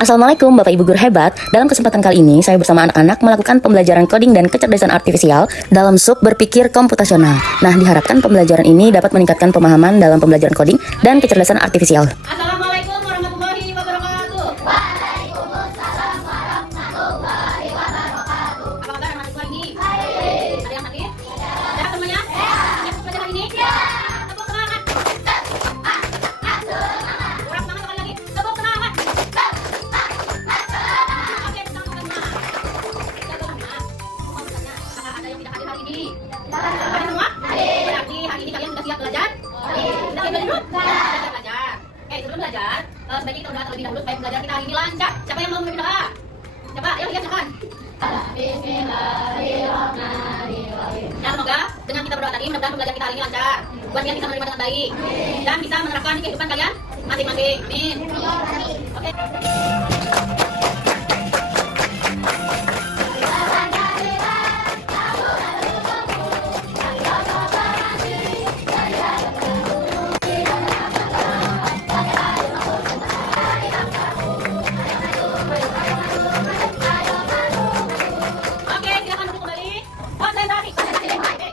Assalamualaikum Bapak Ibu Guru hebat. Dalam kesempatan kali ini saya bersama anak-anak melakukan pembelajaran coding dan kecerdasan artifisial dalam sub berpikir komputasional. Nah, diharapkan pembelajaran ini dapat meningkatkan pemahaman dalam pembelajaran coding dan kecerdasan artifisial. Assalamualaikum warahmatullahi wabarakatuh. Waalaikumsalam warahmatullahi wabarakatuh. Apa kabar anak-anak ini? Baik. Ada yang sakit? Sehat semuanya? Siap belajar hari ini? Tepuk semangat. Kurang semangat sekali lagi. Tepuk semangat. Oke, bersama sama. Jaga semangat. Semua bertanya, apakah ada yang tidak hadir hari ini? Hadir semua? Berarti hari ini kalian sudah siap belajar? Sudah siap belajar? Sudah siap belajar. Oke, sebelum belajar, sebaiknya kita berdoa terlebih dahulu supaya belajar kita hari ini lancar. Siapa yang mau memimpin doa? Coba, ayo lihat silakan. Bismillahirrahmanirrahim. Ya, semoga dengan kita berdoa tadi, mudah-mudahan pembelajaran kita hari ini lancar. Buat kalian bisa menerima dengan baik dan bisa menerapkan di kehidupan kalian masing-masing. Amin. Oke. Oke, silakan duduk kembali. Konsentrasi.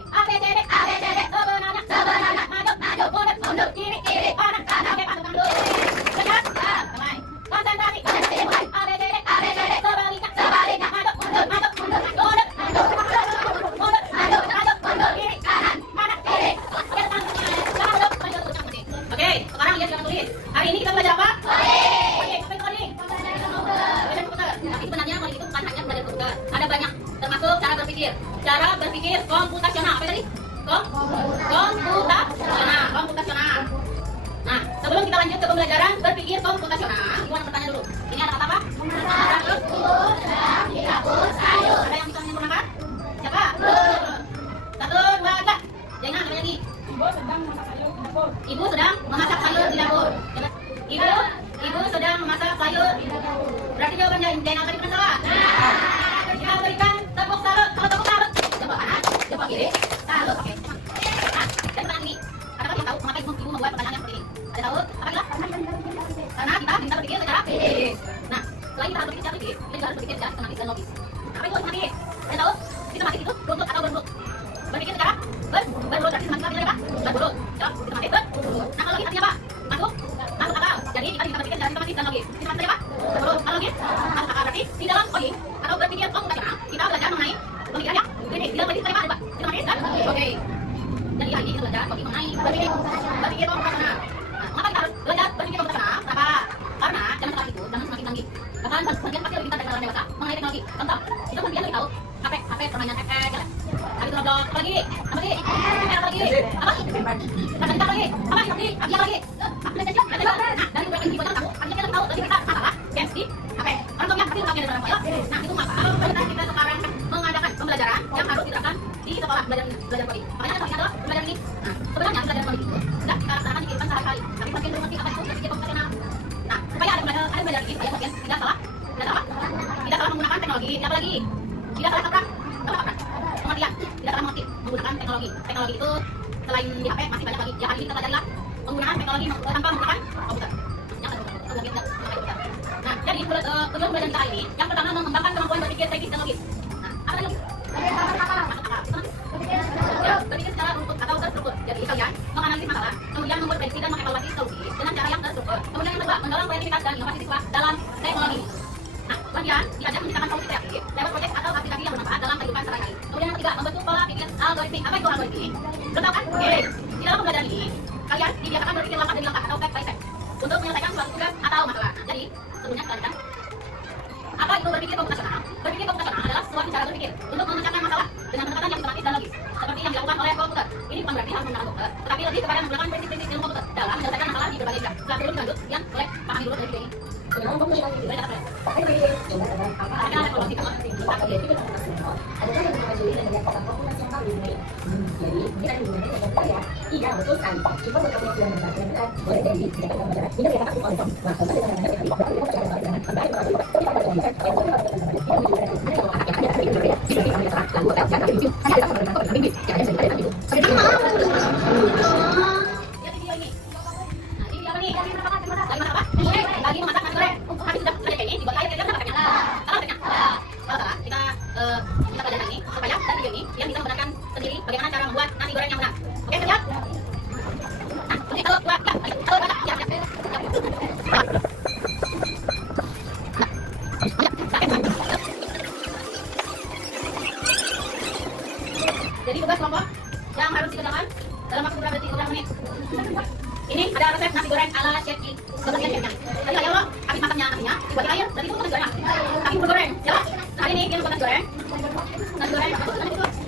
A, B, C, D. Sebenarnya. Maju. Mundur. Kiri. Kanan. Oke, pasukan dulu. Siap. Damai. Konsentrasi. A, B, C, D. Sebaliknya. Maju. Mundur. Mundur. Kiri. Kanan. Oke, depan. Maju. Oke, sekarang lihat silakan tulis. Hari ini kita belajar apa? Coding. Apa itu coding? Belajar komputer. Tapi sebenarnya coding itu bukan hanya belajar komputer. Ada banyak, termasuk cara berpikir. Cara berpikir komputasional. Apa tadi? Komputasional. Nah, sebelum kita lanjut ke pembelajaran berpikir komputasional, gimana bertanya dulu? Ini ada kata apa? Ada yang bisa menyempurnakan? Siapa? 1, 2, 3. Jangan ada lagi. Ibu sedang memasak sayur di dapur. Ibu sedang memasak sayur di dapur. Berarti jawabannya Jainal tadi benar salah. Kita berikan tepuk salut. Kalau tepuk salut, coba kanan, coba kiri, salut. Oke. Nah, dan pertanyaan ini, adakah yang tahu mengapa ibu membuat pertanyaan yang seperti ini? Ada tahu? Apakah? Karena kita bisa berpikir secara kritis. Nah, selain kita harus berpikir secara kritis, kita juga harus berpikir secara sistematis dan logis. Apa itu sistematis? Ada tahu? Sistematis itu runtut atau berurut. Berpikir secara berurut. Berarti sistematis artinya apa? Berurut. Coba, sistematis berurut. Nah, kalau logis artinya apa? Masuk akal. Jadi kita bisa berpikir secara sistematis dan logis. Sistematis artinya apa? Berurut. Kalau logis, masuk akal. Berarti di dalam coding atau berpikir komputasional, kita belajar mengenai pemikiran yang kritis. Di dalam kritis apa? Sistematis kan? Oke. Jadi hari ini kita belajar coding mengenai berpikir komputasional. Nah, mengapa kita harus belajar berpikir komputasional? Kenapa? Karena zaman sekarang itu zaman semakin canggih. Bahkan sebagian pasti lebih pintar dari orang dewasa mengenai teknologi. Contoh, kita kan biasa tahu HP permainan efek, ya. Habis Roblox, apa lagi? Apa lagi? Apa lagi? Apa? Apa lagi? Apa lagi? Apa lagi? Nah, dari beberapa info yang tahu, artinya kita tahu lebih besar masalah games di HP. Orang tuanya pasti tahu dari orang tua. Nah, itu mengapa kita sekarang mengadakan pembelajaran yang harus diterapkan di sekolah belajar coding. Makanya yang adalah pembelajaran ini. Nah, sebenarnya pembelajaran coding itu sudah kita laksanakan di kehidupan sehari-hari. Tapi semakin berarti apa itu berpikir komputasional. Nah, supaya ada pembelajaran ini supaya kalian tidak salah menggunakan teknologi. Apa lagi? Tidak salah kaprah. Pengertian. Tidak salah menggunakan teknologi. Teknologi itu selain di HP masih banyak lagi. Ya, hari ini kita pelajarilah penggunaan teknologi tanpa menggunakan komputer. Nah, jadi tujuan pembelajaran kita ini yang pertama mengembangkan kemampuan berpikir kritis dan logis. Nah, apa lagi? Ya, berpikir secara runtut atau terstruktur. Jadi kalian menganalisis masalah, kemudian membuat prediksi dan mengevaluasi solusi dengan cara yang terstruktur. Kemudian yang kedua, mendorong kreativitas dan inovasi siswa dalam teknologi. Nah, kemudian diajak menciptakan solusi kreatif lewat proyek atau aplikasi yang bermanfaat dalam kehidupan sehari-hari. Kemudian yang ketiga, membentuk pola pikir algoritmik. Apa itu algoritmik? Belum tahu kan? Oke. Di dalam pembelajaran ini, kalian dibiasakan berpikir langkah demi langkah atau step by step untuk menyelesaikan suatu tugas atau masalah. Nah, jadi sebelumnya kita lanjutkan. Apa itu berpikir komputasional? Berpikir komputasional adalah suatu cara berpikir untuk memecahkan masalah dengan pendekatan yang sistematis dan logis, seperti yang dilakukan oleh komputer. Ini bukan berarti harus menggunakan komputer, tetapi lebih kepada menggunakan prinsip-prinsip ilmu komputer dalam menyelesaikan masalah di berbagai bidang. Setelah sebelum lanjut, yang boleh pahami dulu dari video ini. Ada evaluasi kamu. Jadi kita digunakan contoh ya. Iya betul sekali. Cuma buat kamu yang sudah membaca benar, boleh jadi kita pembelajaran. Ini kita kasih konsep. Nah, konsep kita akan menjadi bahwa kita percaya bahwa dengan baik bahwa kita pada konsep yang kita pada konsep ini menunjukkan sebenarnya kalau akan ada dari berbeda. Jadi kita akan lalu akan jangan review. Saya akan berbeda dengan ini. Yang ada dari itu. Seperti Lihat video ini. Nah, ini apa nih? Lagi Ini ada resep nasi goreng ala chef I. Seperti chefnya. Tadi ayo lo, habis masaknya nasinya, dibuatin air, dan itu nasi goreng. Tapi bubur goreng, ya. Hari ini kita buat nasi goreng. Nasi goreng,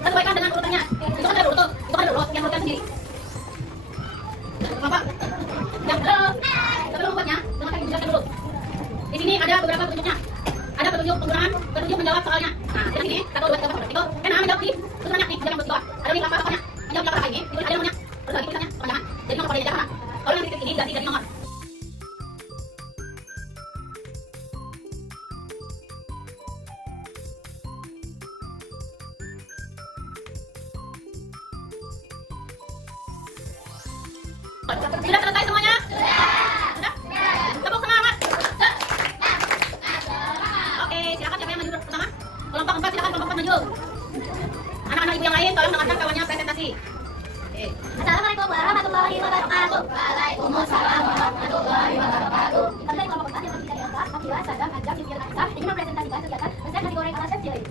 sesuaikan dengan urutannya. Itu kan ada urut, yang urutkan sendiri. Bapak, yang sebelum membuatnya, dengan saya menjelaskan dulu. Di sini ada beberapa petunjuknya. Ada petunjuk penggunaan, petunjuk menjawab soalnya. Nah, di sini 1, 2, 3, 4, 5, 6, 7. Karena menjawab di petunjuknya nih, jangan bawah. Ada link apa pokoknya. Menjawab apa ini? Ditulis aja nomornya. Terus lagi tulisannya kepanjangan. Jadi nomor pada jangan. Kalau yang titik ini ganti jadi nomor. Sudah selesai semuanya? Sudah? Tepuk semangat. Oke, silakan siapa yang maju pertama? Kelompok 4 silakan kelompok 4 maju. Anak-anak ibu yang lain tolong dengarkan kawannya presentasi. Oke. Assalamualaikum warahmatullahi wabarakatuh. Waalaikumsalam warahmatullahi wabarakatuh. Kami dari kelompok 4 yang terdiri dari Elsa, Akila, Sadam, Ajam, Yusir, Anissa ingin mempresentasikan kegiatan resep nasi goreng ala chef Cilik.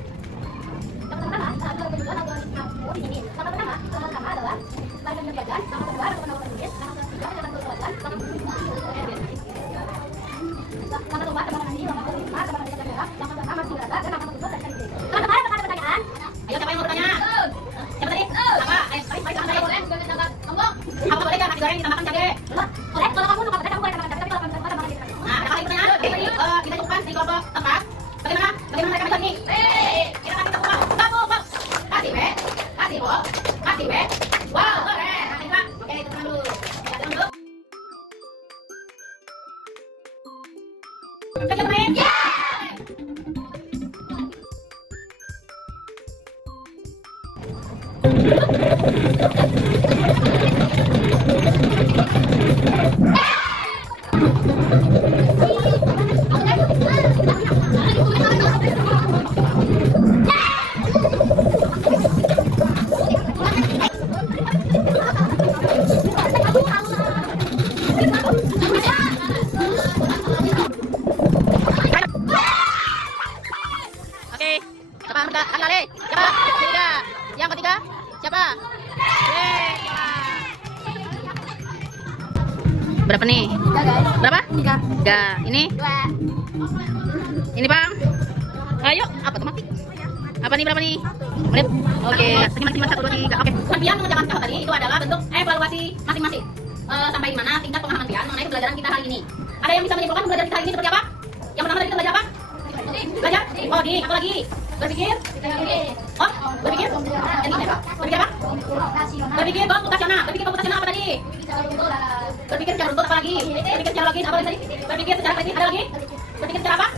Yang pertama, saat berkunjung atau di sini. Yang pertama adalah bahan penjagaan, yang kedua penawar penulis, yang ketiga penyataan keluarga, yang keempat teman nasi, yang kelima teman nasi merah, yang keenam masih berada, dan yang ketujuh dan kiri. Teman-teman ada pertanyaan? Ayo siapa yang mau bertanya? Siapa tadi? Apa? Ayo, mari tangan saya. Apa boleh nggak nasi goreng ditambahkan cabai? Boleh, kalau kamu suka pedas kamu boleh tambahkan cabai, tapi kalau kamu suka tambahkan cabai. Nah, ada kali pertanyaan. Oke, tadi kita cukupkan di kelompok 4. Bagaimana mereka bisa nih? Kita kasih tepuk tangan. Kasih be, kasih bo, kasih be. Wow, keren. Kasih Pak. Oke, tepuk tangan dulu. Kita tangan dulu. Oke, kita main. Oke, siapa yang bertanya? Siapa? Yang ketiga, siapa? Berapa nih? 3 guys. Berapa? 3. 3. Ini? 2. Ini Bang. Ayo, apa tuh mati? Apa nih berapa nih? Menit. Oke, terima 1, 2, 3. Oke. Pian mengerjakan tahap tadi itu adalah bentuk evaluasi masing-masing. Sampai di mana tingkat pemahaman Pian mengenai pembelajaran kita hari ini. Ada yang bisa menyimpulkan pembelajaran kita hari ini seperti apa? Yang pertama tadi kita belajar apa? Belajar? Oh, di apa lagi? Berpikir? Oh, berpikir? Berpikir apa? Berpikir komputasional. Berpikir komputasional apa tadi? Berpikir secara runtut apa lagi? Berpikir secara logis apa tadi? Berpikir secara kritis ada lagi? Berpikir secara apa?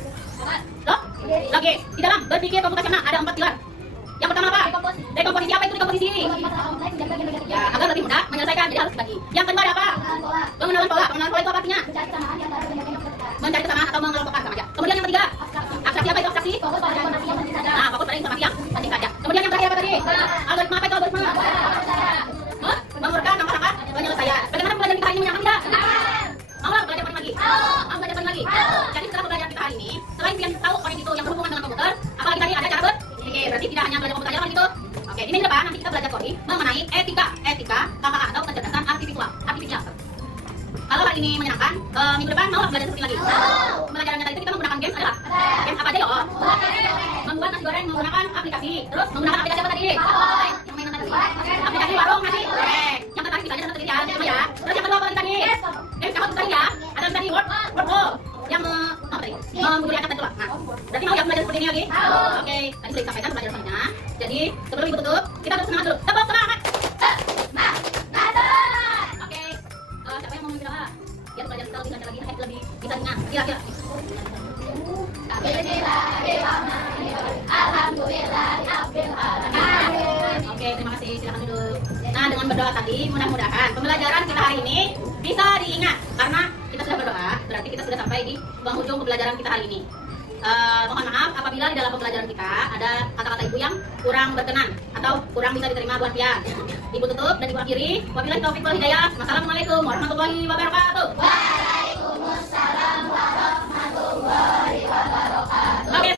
Logis. Di dalam berpikir komputasional ada 4 pilar. Yang pertama apa? Dekomposisi. Apa itu dekomposisi? Ya, agar lebih mudah menyelesaikan jadi harus dibagi. Yang kedua ada apa? Pengenalan pola. Pengenalan pola itu apa artinya? Mencari kesamaan atau mengelompokkan sama aja. Kemudian yang ketiga, abstraksi. Apa itu abstraksi? Nah, fokus pada informasi yang penting saja. Kemudian yang terakhir apa tadi? Algoritma. Apa itu algoritma? Mengurutkan langkah-langkah penyelesaian. Bagaimana pembelajaran kita hari ini menyenangkan tidak? Mau nggak belajar paling lagi? Mau belajar paling lagi? Jadi setelah pembelajaran kita hari ini, selain kalian tahu poin itu yang berhubungan dengan komputer, apalagi tadi ada cara berpikir. Berarti tidak hanya belajar komputer aja kan gitu. Oke, ini depan nanti kita belajar coding mengenai etika KKA atau kecerdasan artifisial. Kalau hari ini menyenangkan, minggu depan mau belajar seperti lagi? Pembelajarannya tadi itu kita menggunakan games adalah games apa aja yo? Membuat nasi goreng menggunakan aplikasi. Terus menggunakan aplikasi apa tadi? Yang mainan tadi. Aplikasi warung nasi goreng. Yang tertarik bisa aja satu ya, sama ya. Terus yang kedua apa tadi? Games kamu tadi ya. Ada tadi word yang apa tadi? Mengguli angkat dan keluar. Nah, berarti mau ya belajar seperti ini lagi? Oke, tadi sudah disampaikan pelajaran selanjutnya. Jadi sebelum ibu tutup, kita harus semangat dulu. Tepuk semangat. Oke, siapa yang mau memimpin doa? Biar belajar kita lebih lancar lagi, lebih bisa ingat. Kira-kira. Oke, terima kasih. Silakan duduk. Nah, dengan berdoa tadi, mudah-mudahan pembelajaran kita hari ini bisa diingat. Karena kita sudah berdoa, berarti kita sudah sampai di penghujung pembelajaran kita hari ini. Mohon maaf apabila di dalam pembelajaran kita ada kata-kata ibu yang kurang berkenan atau kurang bisa diterima buat Pian. Ibu tutup dan ibu akhiri. Wabillahi taufiq wal hidayah. Wassalamualaikum warahmatullahi wabarakatuh.